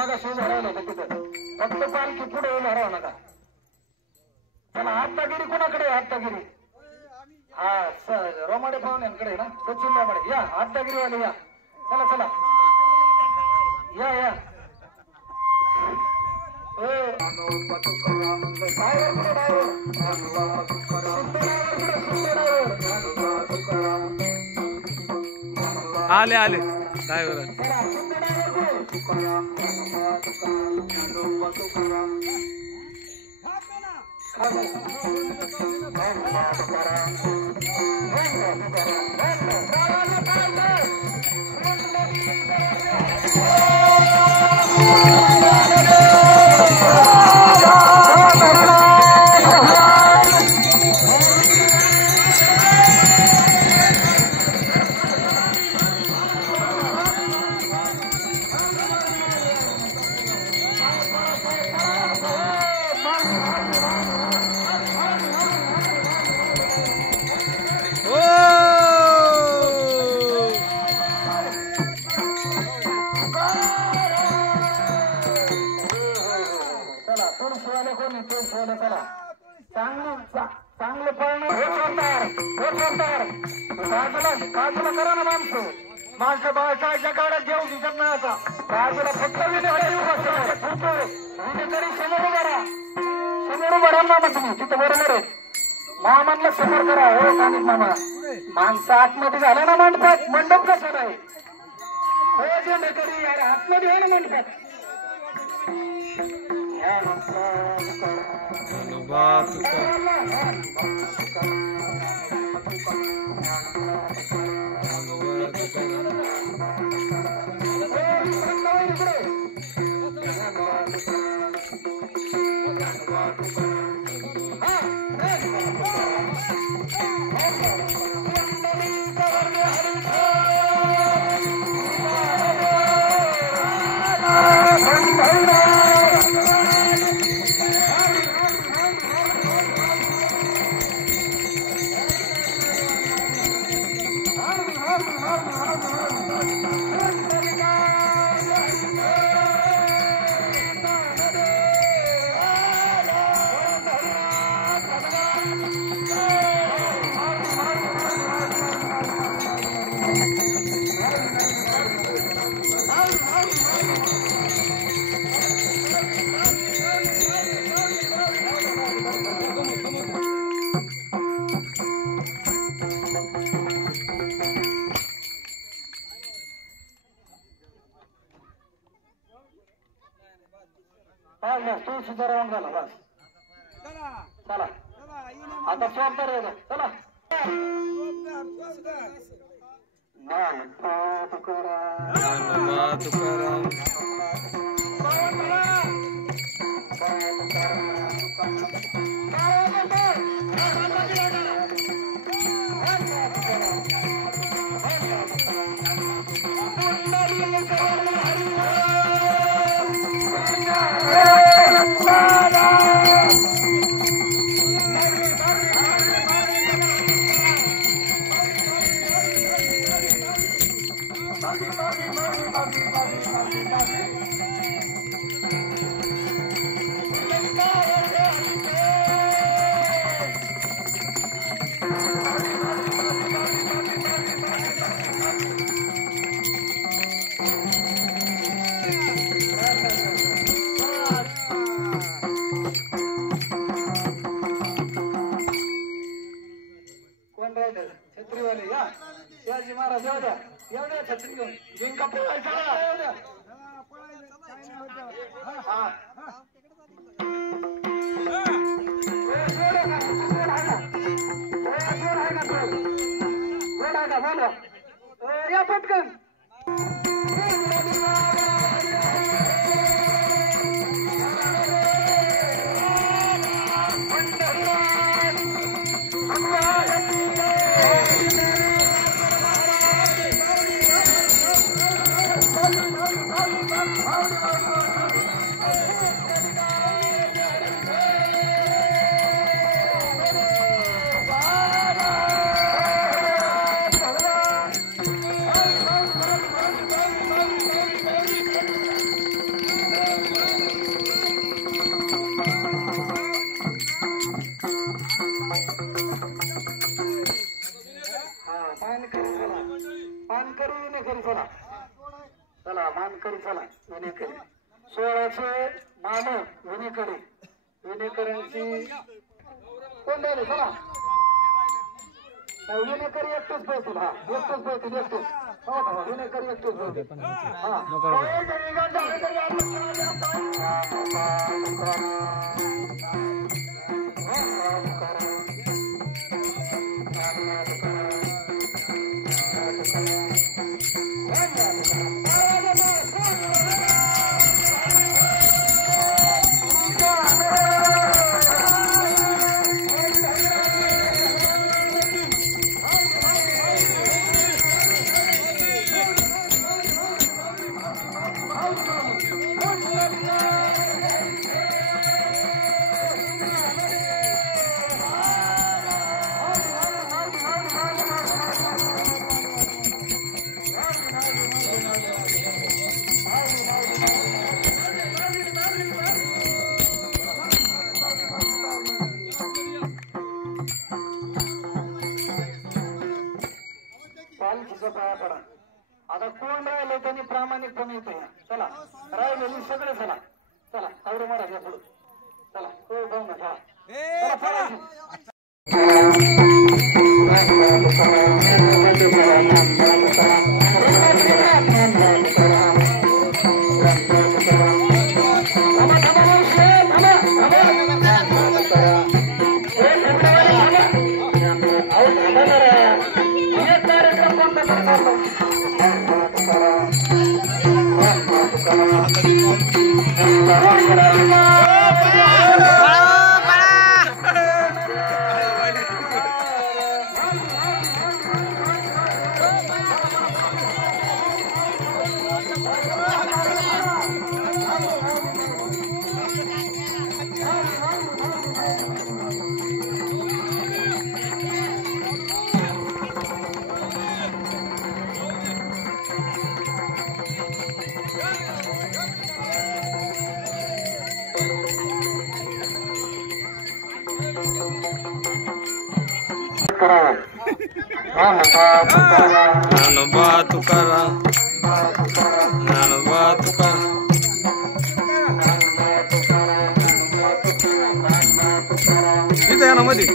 मग शिव भरायला होतं तिथं फक्त पालखी पुढे भरावा नका त्याला हातगिरी कोणाकडे हातगिरी हा रोमाडे पाहुण्यांकडे ना सचिन रोमाडे या हातगिरी वाले या चला चला या या आले आले ड्रायव्हर चांगलं बाजूला करा ना माणसं बाळशाच्या काळात जेव दिसत नाही आता बाजूला फक्त तरी समोर उभा राहा मामा तुम्ही तिथं बरोबर आहे मामांना समोर करा हो कानिक मामा माणसं आतमध्ये झालं ना मंडपात मंडप कसं नाही हो जे नकरी यार आतमध्ये आहे ना मंडपात तो सुद्धा राऊंड झाला बस चला आता स्वागत आहे चला तुकाराम छत्रीवाले या शिवाजी महाराज येऊ द्या छत्री घेऊन जिंका पळायचा येऊ द्या या पटकन Oh विनेकरी चला चला मानकरी चला विनेकरी 16चे मानव विनेकऱ्यांची कोण द्यायला चला विनेकरी एकटेच पळतील हा एकटेच पळतील एकटेच हो विनेकरी एकटेच पळतील आता कोण राहिलं त्यांनी प्रामाणिकपणे येतो चला राहिलेली सगळे चला चला आवडे मारा घ्या पुढे चला तो जाऊ ना इथे या ना मध्ये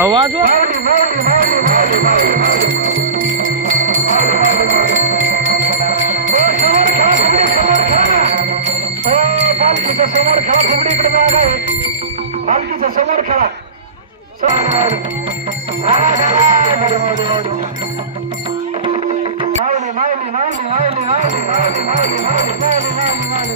आवाज पालखीच्या समोर खेळा फुगडी इकडे जागा आहे पालखीच्या समोर खेळा माऊली माऊली माऊली माऊली माऊली माऊली माऊली माऊली माऊली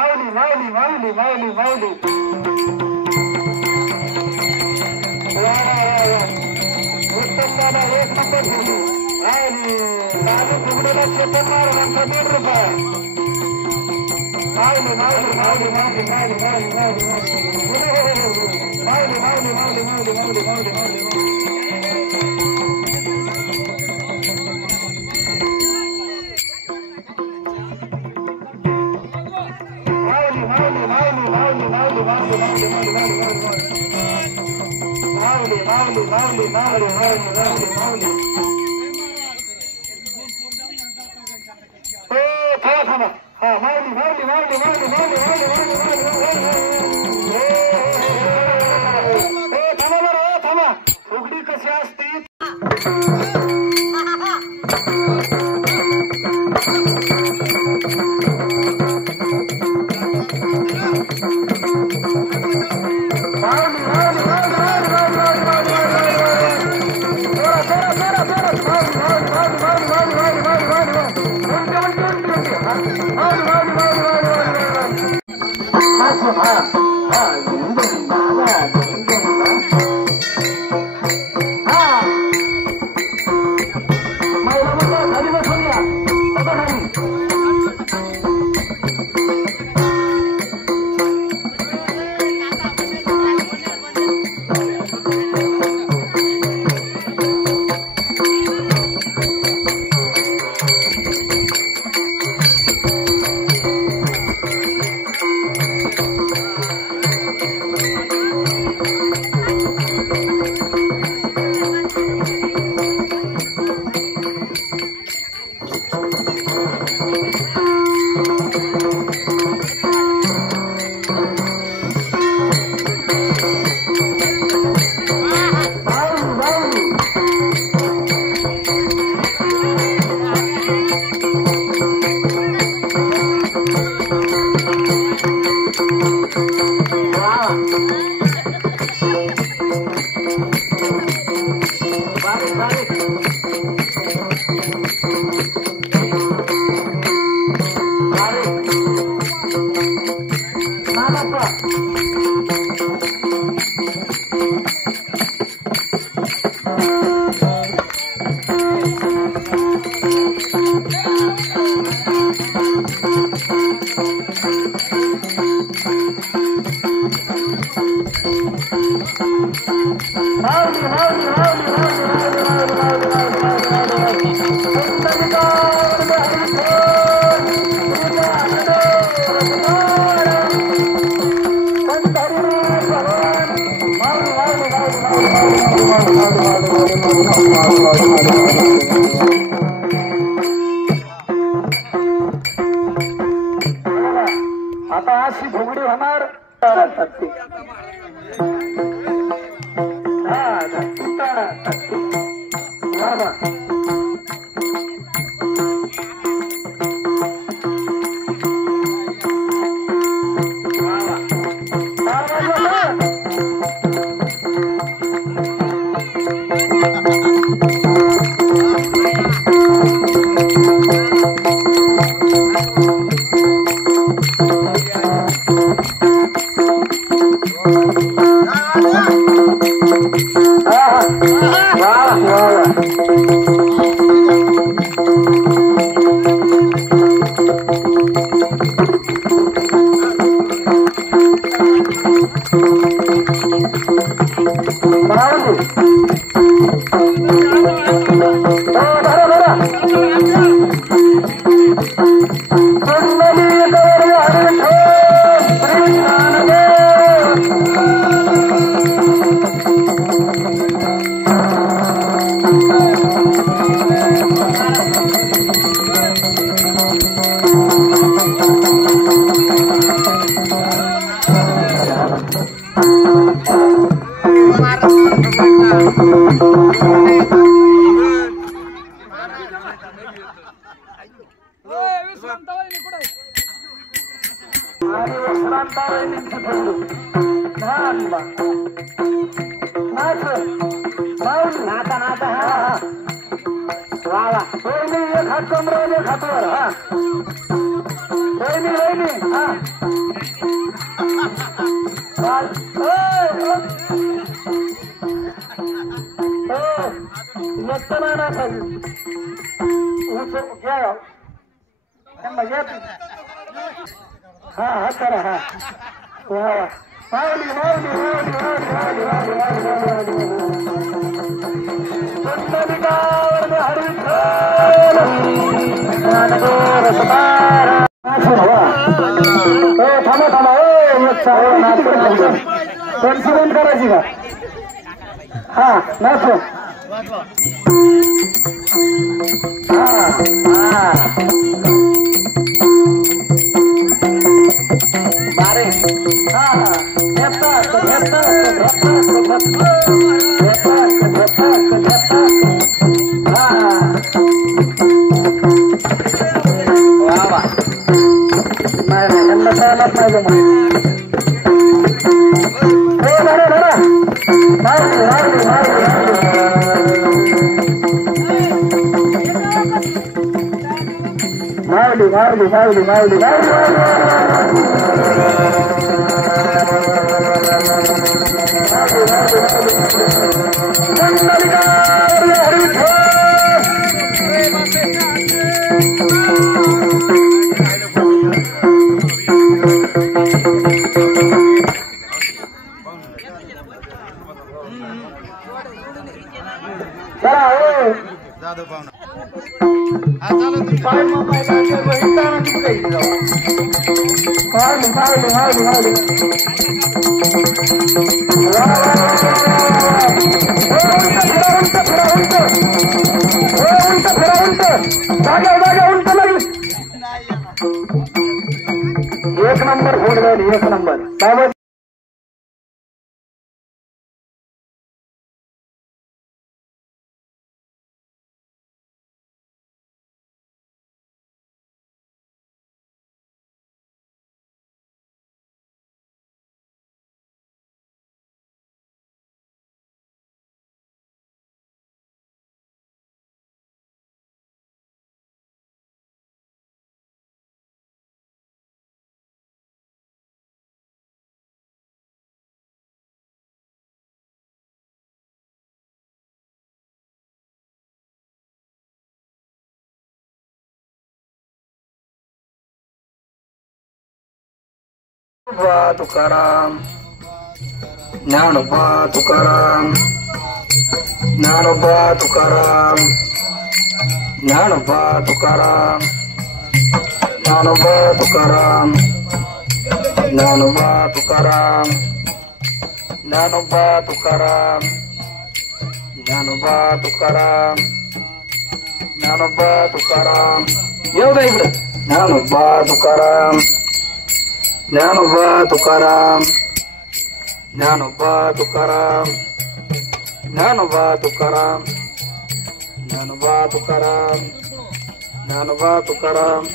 माऊली माऊली माऊली माऊली माऊली उत्तम दादा एक नंबर झाली आणि लालू फुगडीला चेतन महाराजांचा 1.5 रुपये माऊली माऊली माऊली माऊली माऊली माऊली माऊली माऊली माऊली माऊली माऊली माऊली माऊली माऊली माऊली माऊली माऊली माऊली माऊली माऊली थांबा थांबा हा माऊली माऊली माऊली माऊली माऊली माऊली थांबा बरं थांबा फुगडी कशी असते आता अशी भोगडी होणार हा नसो बारे हा वा वा नाही यांना कळायला पाहिजे मग मावली एक नंबर फोड झाली एक नंबर बाबा तुकाराम ज्ञानोबा तुकाराम ज्ञानोबा तुकाराम ज्ञानोबा तुकाराम ज्ञानोबा तुकाराम ज्ञानोबा तुकाराम ज्ञानोबा तुकाराम ज्ञानोबा तुकाराम ज्ञानोबा तुकाराम येऊ द्या इकडे ज्ञानोबा तुकाराम ज्ञानोबा तुकाराम ज्ञानोबा तुकाराम ज्ञानोबा तुकाराम ज्ञानोबा तुकाराम ज्ञानोबा तुकाराम